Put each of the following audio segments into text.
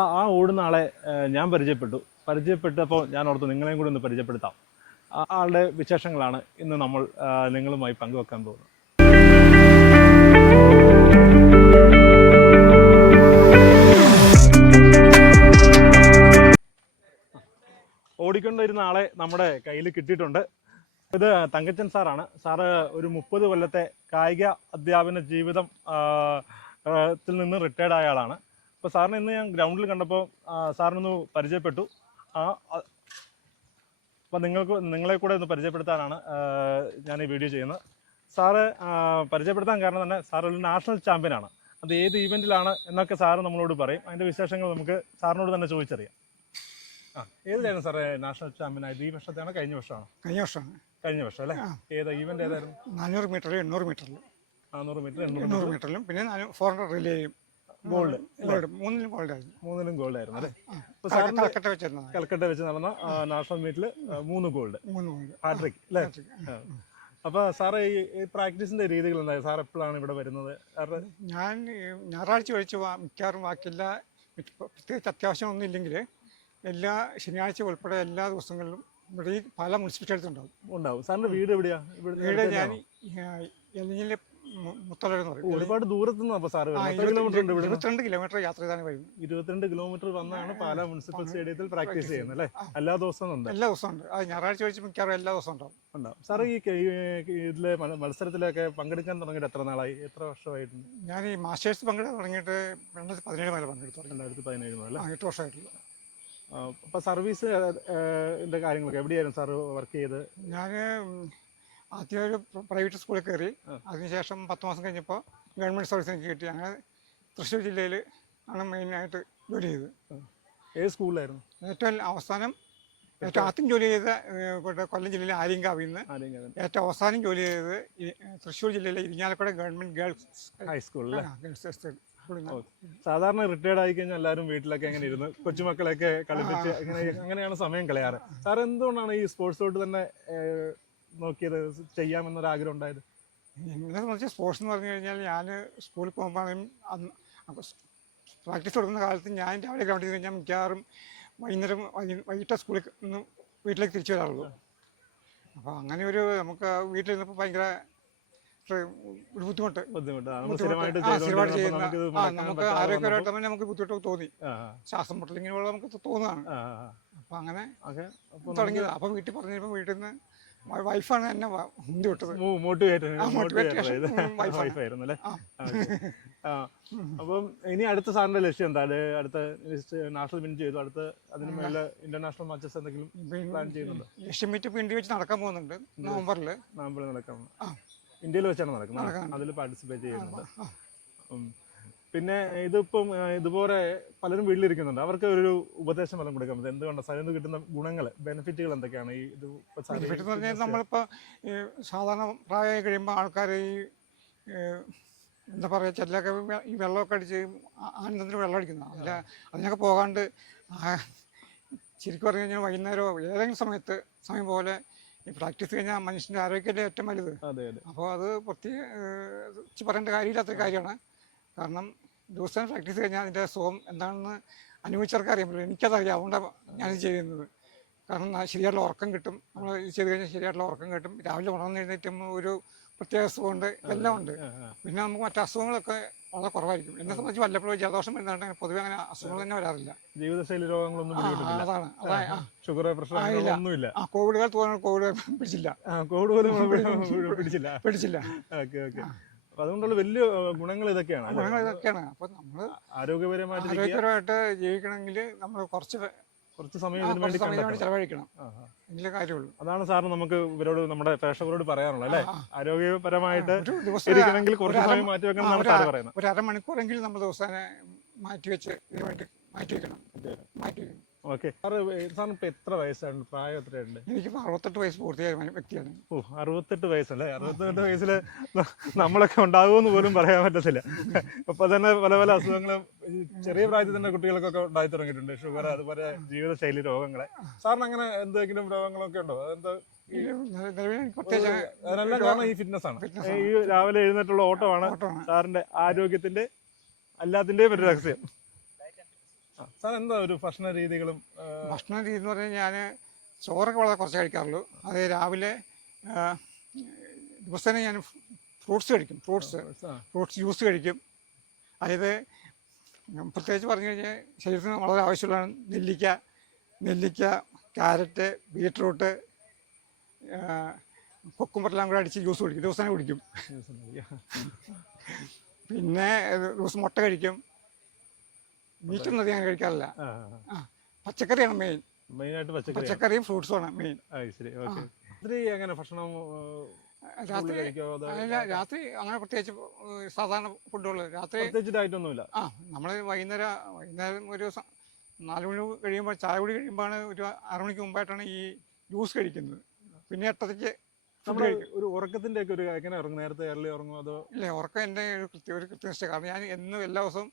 ആ ഓടുന്ന ആളെ ഞാൻ പരിചയപ്പെട്ടപ്പോൾ ഞാൻ ഓർത്തു നിങ്ങളെയും കൂടി ഒന്ന് പരിചയപ്പെടുത്താം. ആ ആളുടെ വിശേഷങ്ങളാണ് ഇന്ന് നമ്മൾ നിങ്ങളുമായി പങ്കുവെക്കാൻ പോകുന്നത്. ഓടിക്കൊണ്ടിരുന്ന ആളെ നമ്മുടെ കയ്യിൽ കിട്ടിയിട്ടുണ്ട്. ഇത് തങ്കച്ചൻ സാറാണ്. സാറ് ഒരു 30 കൊല്ലത്തെ കായിക അധ്യാപന ജീവിതം ത്തിൽ നിന്ന് റിട്ടയർഡ് ആയ ആളാണ്. അപ്പോൾ സാറിനെ ഇന്ന് ഞാൻ ഗ്രൗണ്ടിൽ കണ്ടപ്പോൾ സാറിനൊന്ന് പരിചയപ്പെട്ടു. അപ്പോൾ നിങ്ങളെ കൂടെ ഒന്ന് പരിചയപ്പെടുത്താനാണ് ഞാൻ ഈ വീഡിയോ ചെയ്യുന്നത്. സാറ് പരിചയപ്പെടുത്താൻ കാരണം തന്നെ സാർ ഒരു നാഷണൽ ചാമ്പ്യനാണ്. അത് ഏത് ഈവെൻറ്റിലാണ് എന്നൊക്കെ സാറ് നമ്മളോട് പറയും. അതിൻ്റെ വിശേഷങ്ങൾ നമുക്ക് സാറിനോട് തന്നെ ചോദിച്ചറിയാം. ഏതായിരുന്നു സാറേ നാഷണൽ ചാമ്പ്യൻ ആയത്? ഈ വർഷത്തെയാണോ കഴിഞ്ഞ വർഷമാണോ? കഴിഞ്ഞ വർഷം അല്ലേ? ഏതാ ഈവെന്റ് ഏതായിരുന്നു? 400 മീറ്റർ 800 മീറ്ററിലും 400 മീറ്റർ 800 മീറ്ററിലും പിന്നെ 400 റിലേയും ഗോൾഡ് മൂന്നിലും ഗോൾഡായിരുന്നു. മൂന്നിലും ഗോൾഡ് ആയിരുന്നു അല്ലേ? കൽക്കട്ട വെച്ച് നടന്ന നാഷണൽ മീറ്റിൽ 3 ഗോൾഡ്, ഹാട്രിക് അല്ലേ? അപ്പൊ സാറ് ഈ പ്രാക്ടീസിന്റെ രീതികൾ എന്തായാലും സാർ എപ്പോഴാണ് ഇവിടെ വരുന്നത്? ഞാൻ ഞായറാഴ്ച ഒഴിച്ച് മിക്കവാറും ബാക്കില്ല, പ്രത്യേകിച്ച് അത്യാവശ്യം ഒന്നും ഇല്ലെങ്കിൽ എല്ലാ ശനിയാഴ്ച ഉൾപ്പെടെ എല്ലാ ദിവസങ്ങളിലും ഇവിടെ ഈ പല മുനിസിപ്പാലിറ്റി ഉണ്ടാവും. സാറിന്റെ വീട് എവിടെയാ? വീട് ഞാൻ എലിഞ്ഞിലെ മുത്തലയെന്ന് പറയും. ഒരുപാട് ദൂരത്തുനിന്ന് അപ്പൊ സാറ് 22 കിലോമീറ്റർ യാത്ര ചെയ്താണ് വരുന്നത്. 22 കിലോമീറ്റർ വന്നാണ് പാലാ മുനിസിപ്പൽ സ്റ്റേഡിയത്തിൽ പ്രാക്ടീസ് ചെയ്യുന്നത് അല്ലേ? എല്ലാ ദിവസവും ഉണ്ട്? എല്ലാ ദിവസവും ഉണ്ട്. അത് ഞായറാഴ്ച വെച്ച് മിക്കവാറും എല്ലാ ദിവസവും ഉണ്ടാവും. സാറ് ഈ ഇതിലെ മത്സരത്തിലൊക്കെ പങ്കെടുക്കാൻ തുടങ്ങിയിട്ട് എത്ര നാളായി? എത്ര വർഷമായിട്ടുണ്ട്? ഞാൻ ഈ മാസ്റ്റേഴ്സ് പങ്കെടുക്കാൻ തുടങ്ങിയിട്ട് 2017 മുതൽ പങ്കെടുത്തു. 2017 മുതൽ 8 വർഷമായിട്ടുള്ളൂ. അപ്പോൾ സർവീസ് കാര്യങ്ങളൊക്കെ എവിടെയായിരുന്നു സാറ് വർക്ക് ചെയ്ത്? ഞാൻ ആദ്യം ഒരു പ്രൈവറ്റ് സ്കൂളിൽ കയറി. അതിനുശേഷം 10 മാസം കഴിഞ്ഞപ്പോൾ ഗവൺമെൻറ് സർവീസ് എനിക്ക് കിട്ടി. അങ്ങനെ തൃശ്ശൂർ ജില്ലയിൽ ആണ് മെയിനായിട്ട് ജോലി ചെയ്തത്. ഏത് സ്കൂളിലായിരുന്നു? ഏറ്റവും ആദ്യം ജോലി ചെയ്ത കൊല്ലം ജില്ലയിലെ ആര്യങ്കാവിൽ നിന്ന്, ഏറ്റവും അവസാനം ജോലി ചെയ്തത് തൃശ്ശൂർ ജില്ലയിലെ ഇരിങ്ങാലക്കുട ഗവൺമെൻറ് ഗേൾസ് ഹൈസ്കൂളിലെ ഗേൾസ്. സാധാരണ റിട്ടയർഡ് ആയി കഴിഞ്ഞാൽ എല്ലാവരും വീട്ടിലൊക്കെ എങ്ങനെ ഇരുന്ന് കൊച്ചുമക്കളെയൊക്കെ കളിപ്പിച്ച് അങ്ങനെയാണ് സമയം കളയാറ്. സാർ എന്തുകൊണ്ടാണ് ഈ സ്പോർട്സിലോട്ട് തന്നെ നോക്കിയത്, ചെയ്യാമെന്നൊരു ആഗ്രഹം ഉണ്ടായത്? എന്നെ സംബന്ധിച്ച് സ്പോർട്സ് എന്ന് പറഞ്ഞു കഴിഞ്ഞാൽ ഞാൻ സ്കൂളിൽ പോകുമ്പോഴും പ്രാക്ടീസ് കൊടുക്കുന്ന കാലത്ത് ഞാൻ രാവിലെ ഗ്രൗണ്ടിൽ നിന്ന് കഴിഞ്ഞാൽ മിക്കവാറും വൈകിട്ട് സ്കൂളിൽ നിന്ന് വീട്ടിലേക്ക് തിരിച്ചു വരാറുള്ളൂ. അപ്പോൾ അങ്ങനെ നമുക്ക് വീട്ടിൽ നിന്നപ്പോൾ ഭയങ്കര ഒരു ബുദ്ധിമുട്ടാണ്. സ്ഥിരമായിട്ട് ചെയ്യുന്ന നമുക്ക് ആരോഗ്യപരമായിട്ട് തന്നെ നമുക്ക് ബുദ്ധിമുട്ടൊക്കെ തോന്നി. ശ്വാസം മുട്ടൽ ഇങ്ങനെയുള്ള നമുക്ക് തോന്നുകയാണ്. അപ്പൊ അങ്ങനെ തുടങ്ങിയത്. അപ്പൊ വീട്ടിൽ പറഞ്ഞപ്പോൾ വീട്ടിൽ നിന്ന് വൈഫാണ് എന്നെ മുന്തി വിട്ടത്. അപ്പം ഇനി അടുത്ത സാറിന്റെ ലക്ഷ്യം എന്താ? അടുത്ത നാഷണൽ വിൻ ചെയ്തു, അടുത്ത അതിന് മേലെ ഇന്റർനാഷണൽ മാച്ചസ് എന്തെങ്കിലും പ്ലാൻ ചെയ്യുന്നുണ്ടോ? ഏഷ്യൻ മീറ്റ് ഇപ്പൊ ഇന്ത്യ വെച്ച് നടക്കാൻ പോകുന്നുണ്ട്. നവംബറിൽ നടക്കാൻ. ഇന്ത്യയിൽ വെച്ചാണ് നടക്കുന്നത്. അതിൽ പാർട്ടിസിപ്പേറ്റ് ചെയ്യുന്നുണ്ട്. പിന്നെ ഇതിപ്പം ഇതുപോലെ പലരും വീട്ടിലിരിക്കുന്നുണ്ട്. അവർക്ക് ഒരു ഉപദേശം വല്ലതും കൊടുക്കാൻ പറ്റും? എന്തുകൊണ്ടാണ് സാറിന് കിട്ടുന്ന ഗുണങ്ങൾ, ബെനിഫിറ്റുകൾ എന്തൊക്കെയാണ്? ഈ ഇത് ബെനിഫിറ്റ് എന്ന് പറഞ്ഞാൽ നമ്മളിപ്പോൾ സാധാരണ പ്രായമായി കഴിയുമ്പോൾ ആൾക്കാർ ഈ എന്താ പറയുക, ചിലരൊക്കെ ഈ വെള്ളമൊക്കെ അടിച്ച് ആനന്ദത്തിന് വെള്ളം അടിക്കുന്നത് അതിനൊക്കെ പോകാണ്ട് ശരിക്കും പറഞ്ഞു കഴിഞ്ഞാൽ വൈകുന്നേരമോ ഏതെങ്കിലും സമയം പോലെ ഈ പ്രാക്ടീസ് കഴിഞ്ഞാൽ മനുഷ്യൻ്റെ ആരോഗ്യത്തിൻ്റെ ഏറ്റവും വലുത്. അപ്പോൾ അത് പ്രത്യേകിച്ച് പറയേണ്ട കാര്യമില്ലാത്തൊരു കാര്യമാണ്. കാരണം ദിവസം പ്രാക്ടീസ് കഴിഞ്ഞാൽ അതിൻ്റെ സുഖം എന്താണെന്ന് അനുഭവിച്ചവർക്ക് അറിയാൻ പറ്റില്ല. എനിക്കതറിയാം, അതുകൊണ്ടാണ് ഞാനിത് ചെയ്യുന്നത്. കാരണം ശരിയായിട്ടുള്ള ഉറക്കം കിട്ടും. നമ്മൾ ഇത് ചെയ്ത് കഴിഞ്ഞാൽ ശരിയായിട്ടുള്ള ഉറക്കം കിട്ടും. രാവിലെ ഉണർന്ന് എഴുന്നേറ്റും ഒരു പ്രത്യേക സുഖമുണ്ട്, എല്ലാം ഉണ്ട്. പിന്നെ നമുക്ക് മറ്റു അസുഖങ്ങളൊക്കെ വളരെ കുറവായിരിക്കും. എന്നെ സംബന്ധിച്ച് വല്ലപ്പോഴും ജലദോഷം വരുന്നുണ്ടെങ്കിൽ പൊതുവെ അങ്ങനെ അസുഖങ്ങൾ തന്നെ വരാറില്ല. ജീവിതശൈലി രോഗങ്ങളൊന്നും ഷുഗർ, പ്രഷർ ഒന്നുമില്ല. കോവിഡുകൾ തോന്നുന്നു കോവിഡ് പിടിച്ചില്ല. അതുകൊണ്ടുള്ള വലിയ ഗുണങ്ങൾ ഇതൊക്കെയാണ്. അപ്പൊ നമ്മള് ആരോഗ്യപരമായിട്ട് ജീവിക്കണമെങ്കിൽ നമ്മൾ കുറച്ച് സമയം ചെലവഴിക്കണം. എങ്കിലേ കാര്യമുള്ളൂ. അതാണ് സാർ നമുക്ക് നമ്മുടെ പ്രേക്ഷകരോട് പറയാനുള്ളത് അല്ലേ? ആരോഗ്യപരമായിട്ട് ഇരിക്കണമെങ്കിൽ കുറച്ച് സമയം മാറ്റി വെക്കണം. ഒരു അരമണിക്കൂറെങ്കിലും നമ്മൾ ദിവസം മാറ്റിവെച്ച് ഇതിനു വേണ്ടി മാറ്റിവെക്കണം. ഓക്കെ. സാറിന് ഇപ്പൊ എത്ര വയസ്സാണ്? പ്രായം എത്രയുണ്ട്? എനിക്ക് 68 വയസ്സ് പൂർത്തിയായ വ്യക്തിയാണ്. 68 വയസ്സല്ലേ? 68 വയസ്സിൽ നമ്മളൊക്കെ ഉണ്ടാകുമെന്ന് പോലും പറയാൻ പറ്റത്തില്ല. അപ്പൊ തന്നെ പല പല അസുഖങ്ങളും ചെറിയ പ്രായത്തിൽ തന്നെ കുട്ടികൾക്കൊക്കെ ഉണ്ടായി തുടങ്ങിയിട്ടുണ്ട്. ഷുഗർ, അതുപോലെ ജീവിതശൈലി രോഗങ്ങളെ. സാറിന് അങ്ങനെ എന്തെങ്കിലും രോഗങ്ങളൊക്കെ ഉണ്ടോ? അതിനെല്ലാം കാരണം ഈ ഫിറ്റ്നസ് ആണ്. ഈ രാവിലെ എഴുന്നേറ്റുള്ള ഓട്ടമാണ് സാറിന്റെ ആരോഗ്യത്തിന്റെ എല്ലാത്തിന്റെയും ഒരു രഹസ്യം. സാർ എന്താ ഒരു ഭക്ഷണ രീതികളും ഭക്ഷണ രീതി എന്ന് പറഞ്ഞാൽ ഞാൻ ചോറൊക്കെ വളരെ കുറച്ച് കഴിക്കാറുള്ളൂ. അത് രാവിലെ ദിവസേന ഞാൻ ഫ്രൂട്ട്സ് കഴിക്കും. ഫ്രൂട്ട്സ് ജ്യൂസ് കഴിക്കും. അതായത് പ്രത്യേകിച്ച് പറഞ്ഞു കഴിഞ്ഞാൽ ശരീരത്തിന് വളരെ ആവശ്യമുള്ളതാണ് നെല്ലിക്ക, ക്യാരറ്റ്, ബീട്രൂട്ട്, കുക്കുംബറെല്ലാം കൂടെ അടിച്ച് ജ്യൂസ് കുടിക്കും, ദിവസേന കുടിക്കും. പിന്നെ ദിവസം മുട്ട കഴിക്കും. മീറ്റൊന്നും അധികം കഴിക്കാറില്ല. പച്ചക്കറിയാണ് മെയിനായിട്ട് പച്ചക്കറിയും ഫ്രൂട്ട്സുമാണ് മെയിൻ. എങ്ങനെ ഭക്ഷണം രാത്രി അങ്ങനെ പ്രത്യേകിച്ച് സാധാരണ ഫുഡുകൾ രാത്രി ഡയറ്റൊന്നുമില്ല. നമ്മൾ വൈകുന്നേരം ഒരു 4 മണി കഴിയുമ്പോൾ ചായ കുടി കഴിയുമ്പോഴാണ് ഒരു 6 മണിക്ക് മുമ്പായിട്ടാണ് ഈ ജ്യൂസ് കഴിക്കുന്നത്. പിന്നെ 8:30 ഒരു ഉറക്കത്തിന്റെ ഒക്കെ ഒരു എങ്ങനെ ഉറങ്ങും? നേരത്തെ ഏർലി ഉറങ്ങും അതോ? ഇല്ല, ഉറക്കം എൻ്റെ ഒരു കൃത്യനിഷ്ഠ. കാരണം ഞാൻ എന്നും എല്ലാ ദിവസവും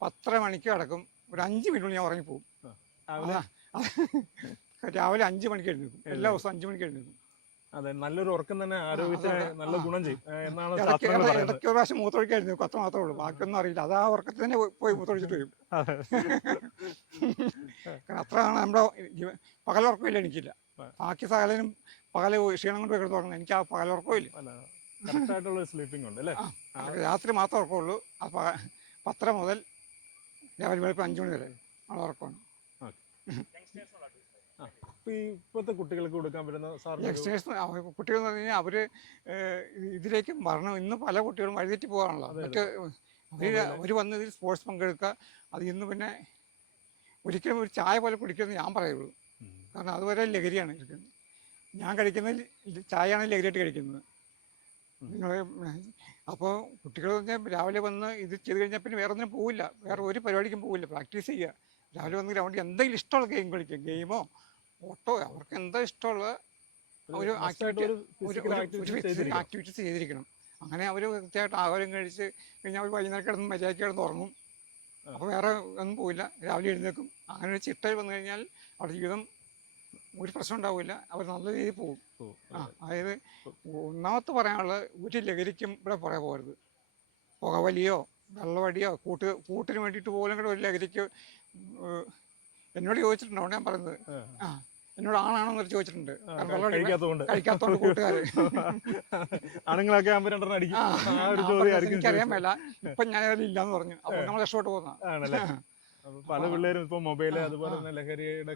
10:30 മണിക്ക് കിടക്കും. ഒരു 5 മിനിറ്റ് ഞാൻ ഉറങ്ങിപ്പോകും. രാവിലെ 5 മണിക്ക് എഴുന്നേക്കും. എല്ലാ ദിവസവും 5 മണിക്ക് എഴുന്നേക്കും. അതെ, നല്ലൊരു ഉറക്കം തന്നെ ആരോഗ്യത്തിന് നല്ല ഗുണം ചെയ്യും എന്നാണ് ഇടയ്ക്ക് ഒരു പ്രാവശ്യം മൂത്രമൊഴിക്കായിരുന്നു. അത്ര മാത്രമേ ഉള്ളൂ, ബാക്കിയൊന്നും അറിയില്ല. അത് ആ ഉറക്കത്തിൽ തന്നെ പോയി മൂത്രമൊഴിച്ചിട്ട് വരും. അത്രയാണ് നമ്മുടെ പകലുറക്കമില്ല എനിക്കില്ല. ബാക്കി സകലനും പകല് ക്ഷീണം കൊണ്ട് കിടന്നു തുടങ്ങുന്നത്. എനിക്ക് ആ പകലുറക്കമില്ല. സ്ലീപ്പിംഗ് ഉണ്ട് അല്ലേ? രാത്രി മാത്രമേ ഉറക്കമുള്ളൂ. 10:30 മുതൽ രാവിലെ വെളുപ്പം 5 മണി വരെ ആണ് ഉറക്കമാണ്. ഇപ്പോഴത്തെ കുട്ടികൾക്ക് കൊടുക്കാൻ പറ്റുന്ന യങ്സ്റ്റേഴ്സ് കുട്ടികൾ എന്ന് പറഞ്ഞു കഴിഞ്ഞാൽ അവർ ഇതിലേക്ക് വരണം. ഇന്ന് പല കുട്ടികളും വഴിതെറ്റി പോകാണല്ലോ. അവർ വന്ന് ഇതിൽ സ്പോർട്സ് പങ്കെടുക്കുക. അത് ഇന്ന് പിന്നെ ഒരിക്കലും ഒരു ചായ പോലെ കുടിക്കുമെന്ന് ഞാൻ പറയുള്ളൂ. കാരണം അതുവരെ ലഹരിയാണ് ഇരിക്കുന്നത്. ഞാൻ കഴിക്കുന്നത് ചായയാണ് ലഹരിയായിട്ട് കഴിക്കുന്നത്. അപ്പോൾ കുട്ടികൾ രാവിലെ വന്ന് ഇത് ചെയ്ത് കഴിഞ്ഞാൽ പിന്നെ വേറെ ഒന്നിനും പോവില്ല, വേറെ ഒരു പരിപാടിക്കും പോവില്ല. പ്രാക്ടീസ് ചെയ്യുക. രാവിലെ വന്ന് ഗ്രൗണ്ടിൽ എന്തെങ്കിലും ഇഷ്ടമുള്ള ഗെയിം കളിക്കുക. ഗെയിമോ ഓട്ടോ, അവർക്ക് എന്താ ഇഷ്ടമുള്ള ഒരു ആക്ടിവിറ്റീസ് ചെയ്തിരിക്കണം. അങ്ങനെ അവർ കൃത്യമായിട്ട് ആഹാരം കഴിച്ച് കഴിഞ്ഞാൽ അവർ വൈകുന്നേരം കിടന്ന് മര്യാദയ്ക്ക് കിടന്ന് ഉറങ്ങും. അപ്പോൾ വേറെ ഒന്നും പോവില്ല. രാവിലെ എഴുന്നേക്കും. അങ്ങനെ ഒരു ചിട്ടയിൽ വന്നു കഴിഞ്ഞാൽ അവരുടെ ജീവിതം ഒരു പ്രശ്നം ഉണ്ടാവില്ല. അവർ നല്ല രീതിയിൽ പോകും. അതായത് ഒന്നാമത്തെ പറയാനുള്ളത്, ഒരു ലഹരിക്കും ഇവിടെ പറയാൻ പോകരുത്. പുകവലിയോ വെള്ളവടിയോ കൂട്ടിന് വേണ്ടിയിട്ട് പോലും കൂടെ ഒരു ലഹരിക്ക് എന്നോട് ചോദിച്ചിട്ടുണ്ടോ ഞാൻ പറയുന്നത്. എന്നോട് ആണാണോ എന്നൊരു ചോദിച്ചിട്ടുണ്ട്. കഴിക്കാത്തോണ്ട് കൂട്ടുകാര് ആണുങ്ങളൊക്കെ എനിക്കറിയാൻ മേല. ഇപ്പൊ ഞാൻ ഇല്ലാന്ന് പറഞ്ഞു. അപ്പൊ നമ്മൾ രക്ഷപ്പെട്ടു പോകുന്ന പല പിള്ളേരും ഇപ്പൊ മൊബൈല് അതുപോലെ തന്നെ ലഹരിയുടെ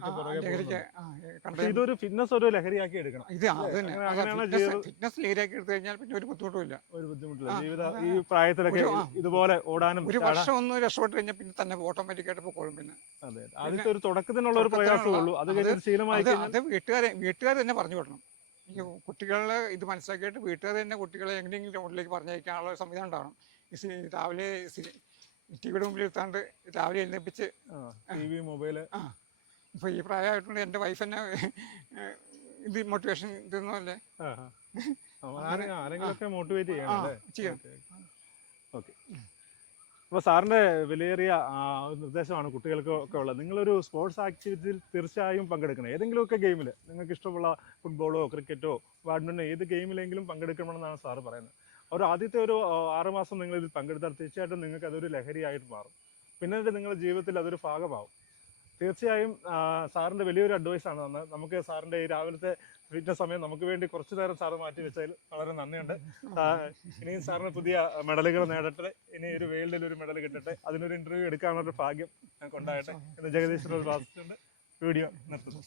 ഇതൊരു ഫിറ്റ്നസ് ഒരു ലഹരിയാക്കി എടുക്കണം. ഫിറ്റ്നസ് ലഹരിയാക്കി എടുത്തു കഴിഞ്ഞാൽ പിന്നെ ഒരു ബുദ്ധിമുട്ടില്ല. ജീവിത ഈ പ്രായത്തിലൊക്കെ ഇതുപോലെ ഓടാനും ഒരു വർഷം ഒന്ന് രക്ഷപ്പെട്ട് കഴിഞ്ഞാൽ പിന്നെ തന്നെ ഓട്ടോമാറ്റിക്കായിട്ട് പോയിക്കോളും. പിന്നെ അതെ, ആദ്യത്തെ ഒരു തുടക്കത്തിനുള്ള ഒരു പ്രയാസമേ ഉള്ളൂ. അത് ശീലമായി അത് വീട്ടുകാർ തന്നെ പറഞ്ഞു വിടണം. ഈ കുട്ടികളെ ഇത് മനസ്സിലാക്കിയിട്ട് വീട്ടുകാർ തന്നെ കുട്ടികളെ എങ്ങനെയെങ്കിലും റോഡിലേക്ക് പറഞ്ഞയക്കാനുള്ള സംവിധാനം ഉണ്ടാവണം. രാവിലെ ടിവിയുടെ മുമ്പിൽ ഇരുത്താണ്ട് രാവിലെ എഴുന്നേപ്പിച്ച് മൊബൈല്. ഇപ്പൊ ഈ പ്രായമായിട്ടുണ്ട്. എൻ്റെ വൈഫ് തന്നെ ഇത് മോട്ടിവേഷൻ ഇതൊന്നുമല്ലേ. ആരെങ്കിലൊക്കെ മോട്ടിവേറ്റ് ചെയ്യാം. ഓക്കെ, അപ്പോൾ സാറിൻ്റെ വിലയേറിയ നിർദ്ദേശമാണ് കുട്ടികൾക്കൊക്കെ ഉള്ളത്. നിങ്ങളൊരു സ്പോർട്സ് ആക്ടിവിറ്റിയിൽ തീർച്ചയായും പങ്കെടുക്കണം. ഏതെങ്കിലുമൊക്കെ ഗെയിമിൽ നിങ്ങൾക്ക് ഇഷ്ടമുള്ള ഫുട്ബോളോ ക്രിക്കറ്റോ ബാഡ്മിൻ്റനോ ഏത് ഗെയിമിലെങ്കിലും പങ്കെടുക്കണമെന്നാണ് സാറ് പറയുന്നത്. ആദ്യത്തെ ഒരു 6 മാസം നിങ്ങൾ ഇതിൽ പങ്കെടുത്താൽ തീർച്ചയായിട്ടും നിങ്ങൾക്ക് അതൊരു ലഹരിയായിട്ട് മാറും. പിന്നീട് നിങ്ങളുടെ ജീവിതത്തിൽ അതൊരു ഭാഗമാവും. തീർച്ചയായും സാറിൻ്റെ വലിയൊരു അഡ്വൈസാണ് തന്നത്. നമുക്ക് സാറിൻ്റെ ഈ രാവിലത്തെ ഫിറ്റ്നസ് സമയം നമുക്ക് വേണ്ടി കുറച്ച് നേരം സാറ് മാറ്റി വെച്ചതിൽ വളരെ നന്ദിയുണ്ട്. ഇനിയും സാറിന് പുതിയ മെഡലുകൾ നേടട്ടെ. ഇനി ഒരു വേൾഡിൽ ഒരു മെഡൽ കിട്ടട്ടെ. അതിനൊരു ഇൻ്റർവ്യൂ എടുക്കാനുള്ളൊരു ഭാഗ്യം ഞങ്ങൾക്ക് ഉണ്ടാകട്ടെ എന്ന് ജഗദീശ്വരനോട് പ്രാർത്ഥിച്ചുകൊണ്ട് വീഡിയോ നിർത്തുന്നു.